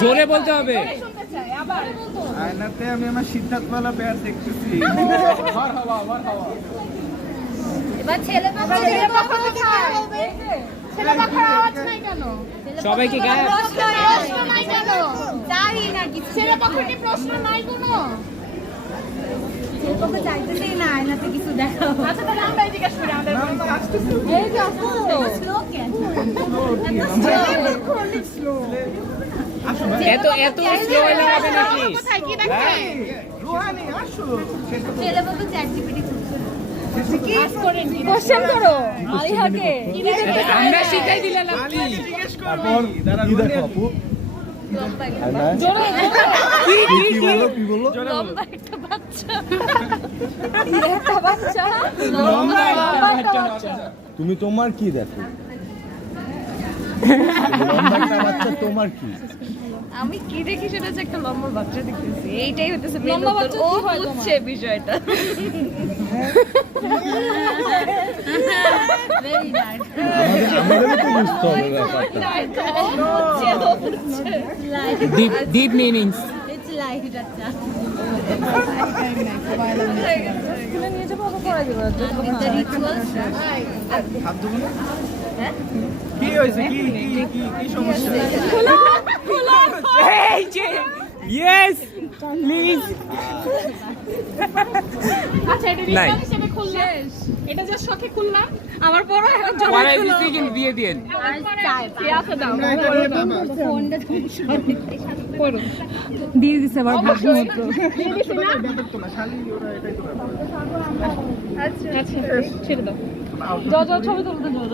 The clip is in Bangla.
জোরে বলতে হবে। আয়নাতে আমি আমার সিদ্ধার্থওয়ালা পেয়ার দেখতেছি। এবার ছেলে পক্ষের আওয়াজ নাই কেন? সবাইকে গায়ে প্রশ্ন নাই কেন? জানি না কিছু। ছেলে পক্ষের কি প্রশ্ন নাই কোনো? ছেলে পক্ষ চাইতেছে না আয়নাতে কিছু দেখাও। আচ্ছা তাহলে আমরা জিজ্ঞাসা করি আমাদের এই যে আসতো স্লো কেন? এত স্লো হলে হবে নাকি? কোথায় কি দেখে? রোহানি আসো। ছেলে পক্ষ চ্যাট জিপিটি খুঁজছে। কোশ্চেন করো আলিহাকে। আমরা শিখাই দিলাম কি? জিজ্ঞেস করো। তারপর কি দেখো আপু? জোরে কি বলো কি বলো? লম্বা একটা বাচ্চা। একটা বাচ্চা লম্বা একটা বাচ্চা। তুমি তোমার কি দেখো? লম্বা একটা বাচ্চা তোমার কি? আমি কি দেখি সেটা হচ্ছে একটা লম্বা বাচ্চা দেখতেছি। এইটাই হতেছে মেন লম্বা উত্তর। বাচ্চা ও কি হয় বুঝছে বিষয়টা। Very nice. আমাদেরও তো বুঝতে হবে ব্যাপারটা। Deep meanings. ইটস লাইক আচ্ছা। স্কুলে নিয়ে যাবো ওকে পড়াই দেবো। দ্য রিচুয়ালস হাত ধরো না। কি হয়েছে? কি সমস্যা? এই যে ইয়েস প্লিজ। আচ্ছা এটা নাই। রিচার্জ হিসেবে খুললাম। এটা যে শখে খুললাম। আমার পরে এখন জমা পরে খুলো। দিছি কিন্তু দিয়ে দিন। পেয়াতে দাও। আমরা এটা নিয়ে বাবা। ফোনটা তুমি সরিয়ে পড়ো। দিয়ে দিছে আবার ভাগ্য মতো। ব্যাপার তো না, খালি ওরা এটাই তো ব্যাপার। আচ্ছা ছেড়ে দাও। ছবি তুলতে যাও